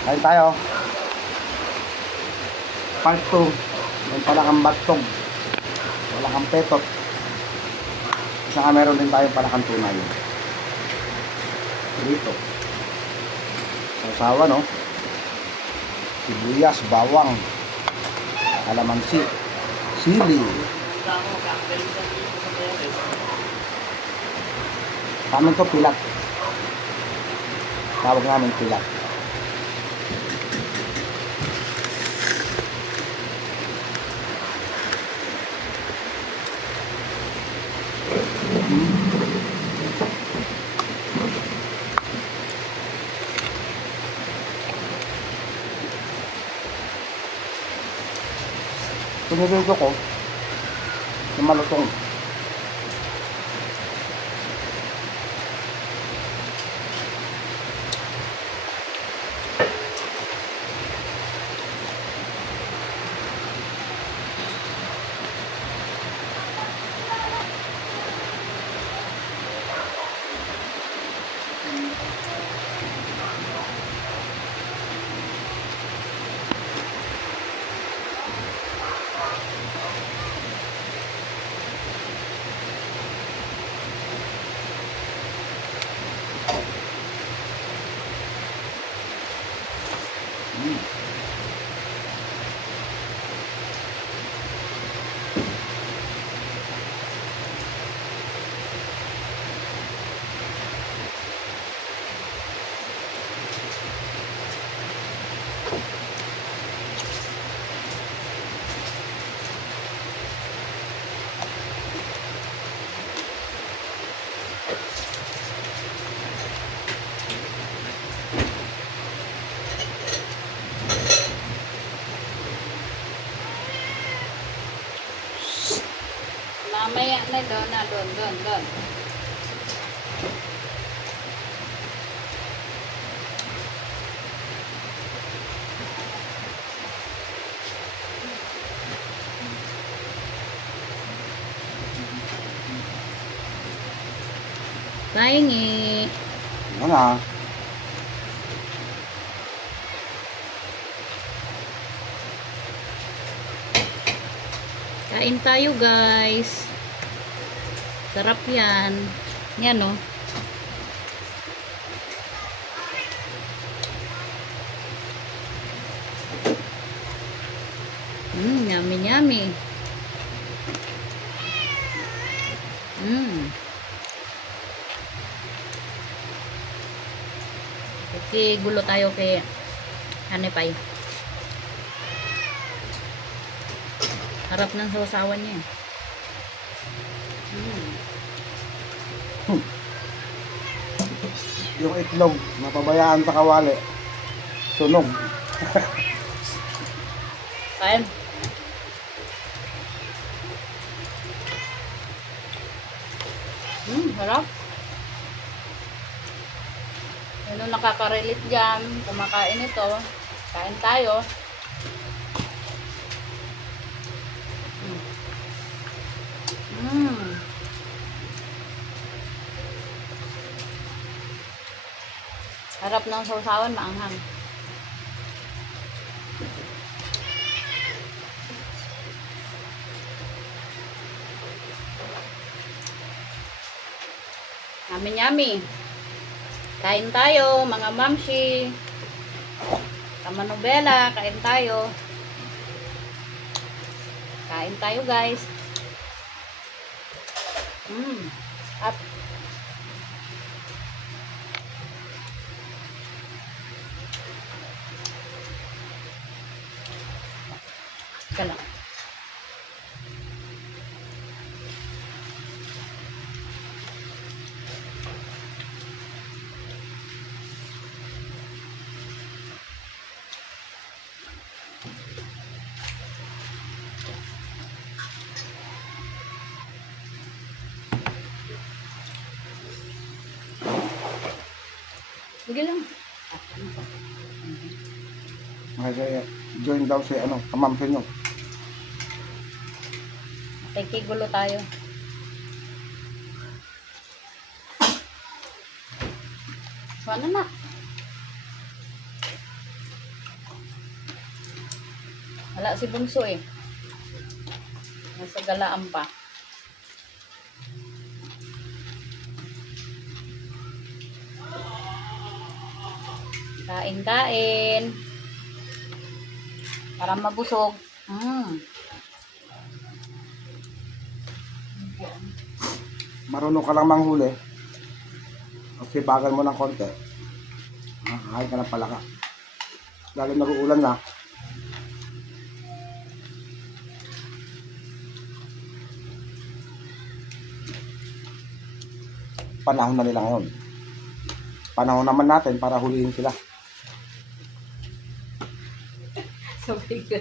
Kain tayo. Part 2. Yung palakang batong. Palakang petot. Saka meron din tayong palakang tunay. Dito. Sasawa, no? Sibuyas, bawang, kalamansi, sili. Amin to pilat. Tawag namin pilat. Pinilito ko na malutong. Mamaya na doon, doon. Pahingi. Ano na? Kain tayo guys. Sarap yan. Yan o. Yummy yummy. Okay, gulo tayo kay Hanepay. Harap ng sausawan niya. Yung itlog, napabayaan sa kawali. Sunog. Kain. Harap. Ano nakaka-relate dyan, kumakain ito. Kain tayo. Harap ng sausawan, maanghang. Yummy. Kain tayo, mga mamshi. Kamanobela, kain tayo. Kain tayo, guys. At kala. Sige lang. Join daw si kamamsin nyo. Kigulo tayo. Sana na. Wala si Bunso eh. Nasa galaan pa. Kain. Para mabusog. Marunong ka lang manghuli. Kasi bagal mo ng konti. Makakain ka ng palaka. Lalo nag-uulan na. Panahon na nila ngayon. Panahon naman natin para huliin sila. Sabi ko.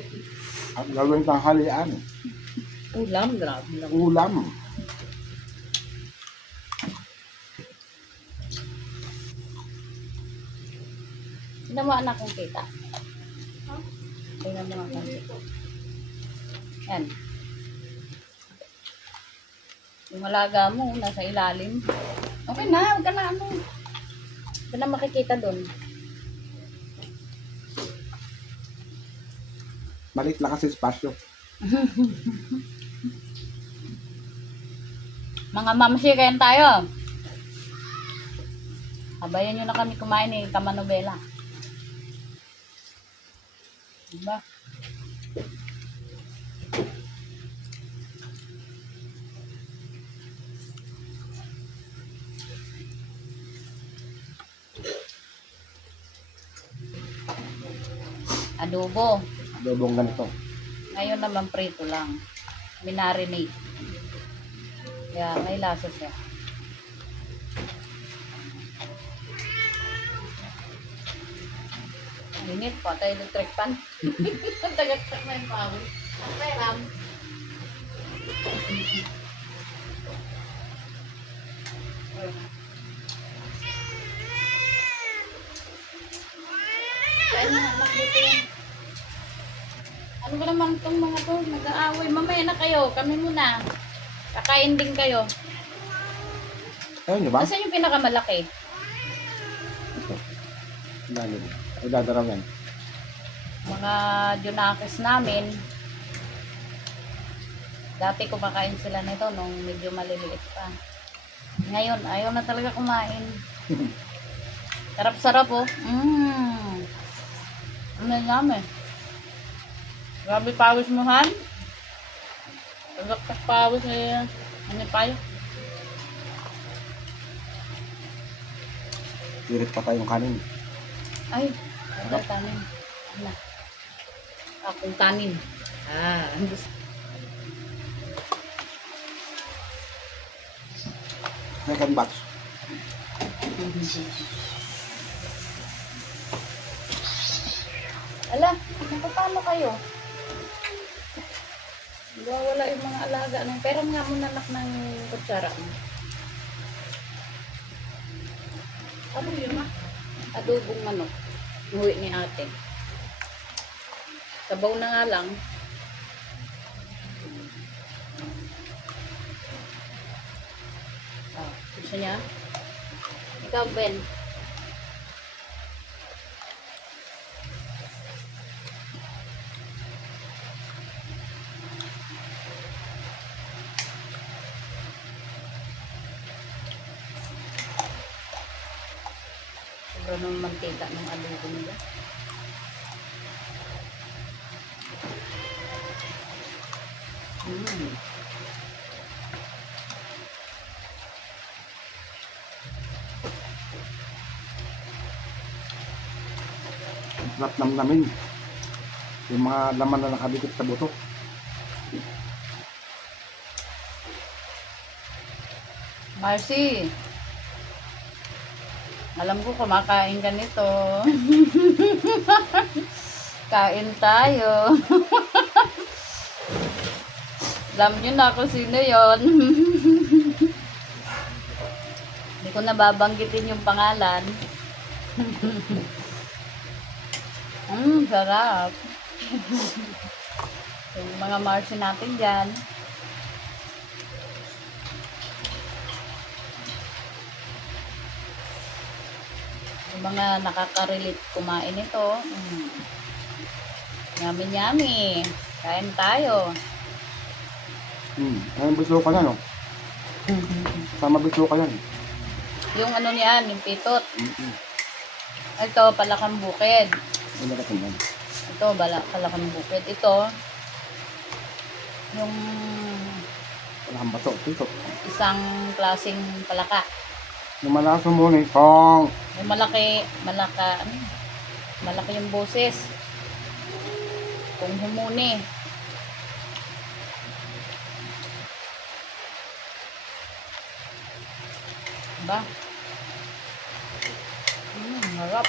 At gawin tanghalian. Ulam, grabe lang. Ulam. Tingnan mo anak kong kita. Tingnan mo anak kita. Yan. Yung alaga mo, nasa ilalim. Okay na, huwag ka na ano. Huwag ka na makikita doon. Maliit lang kasi espasyo. Mga mamsi, kayan tayo. Habayan nyo na kami kumain ni Kamanobela. Diba? Adobo. Adobong ganito. Ngayon naman prito lang. Minarinate. Kaya may lasa siya. Init pa tayo electric pan. Tagaktak na yung pawis. Okay, Ram. Kaya na, magluto yan. Ano ba naman itong mga to? Nag-aaway. Mamaya na kayo. Kami muna. Kakain din kayo. Ayun, di ba? Nasaan yung pinakamalaki? Ito. Lalim. Ay, dadaraw yan. Mga junakis namin. Dati kumakain sila nito nung medyo maliliit pa. Ngayon, ayaw na talaga kumain. Sarap-sarap oh. Ano namin? Grabe pawis mo, Han. Tagaktak pawis eh. Ano payo? Pirit pa tayong kanin. Ay, ano tanin? Ano? Akong tanin. Second batch. Ala, paano kayo? Wala yung mga alaga. Pero nga muna anak ng kutsara mo. Ano yun ma? Adobong manok. Uwi ni ate. Sabaw na nga lang. Gusto niya? Ikaw, Ben. Sobrang ng mantika ng adobo nila. Sarap namnamin. Yung mga laman na nakadikit sa buto. Marcy, alam ko kumakain ka nito. Kain tayo. Alam nyo na kung sino yon. Hindi ko nababanggitin yung pangalan. Sarap. Yung mga Marcy natin dyan. Yung mga nakaka-relate kumain ito. Yummy, yummy. Kain tayo. Ayun, biso ka yan, oh. Sama biso ka yan. Yung ano niyan, yung pitot. Mm-mm. Ito, palakang bukid. Wala ka yan. Ito, palakang bukid. Ito, yung Wala kang bato. Ito. isang klaseng palaka. Yung malakas mo muna, kong. Yung malaki yung boses. Kung humuni. Diba? Harap.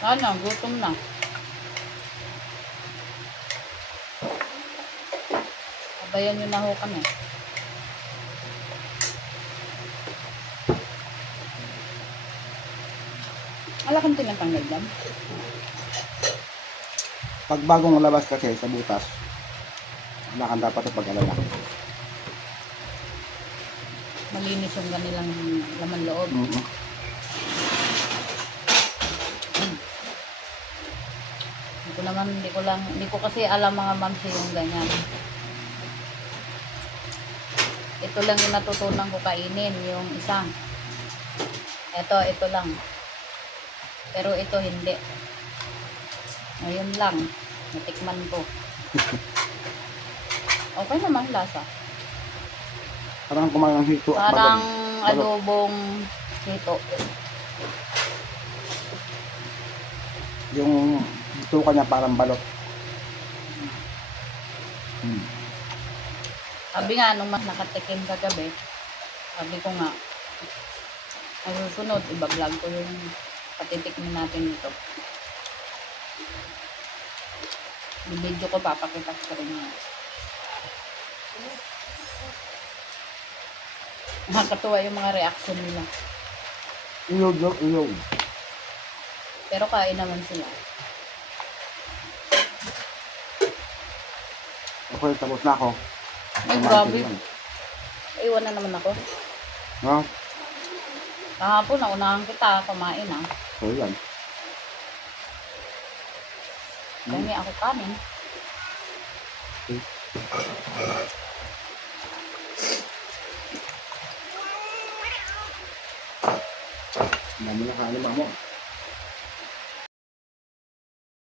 Sana, gutom na. Abayan nyo na ho kami. Wala kang tinatanggal dyan. Pag bagong labas kasi sa butas, wala kang dapat ipag-alala. Malinis yung kanilang laman loob. Mm-mm. Hindi ko kasi alam mga mamsi yung ganyan. Ito lang yung natutunan ko kainin, yung isa. Ito lang. Pero ito hindi. Ngayon lang, natikman ko. Okay naman lasa. Parang kumain ng hito at Parang balon. adobong hito. Yung hito ka niya parang balot. Sabi nga, nung mas nakatikim kagabi, sabi ko nga, ang susunod, iba-vlog ko yung patitikmin natin ito. Yung video ko, papakita ko sa rin nga. Nakakatuwa yung mga reaction nila. Iyog. Pero kain naman sila. Okay, tapos na ako. Ay, Kumain grabe. ko yan. Iwan na naman ako. Ha? Kahapon, naunahan kita kumain ah. So, yan. Kaya ako kanin. Dami na kanin, mamo.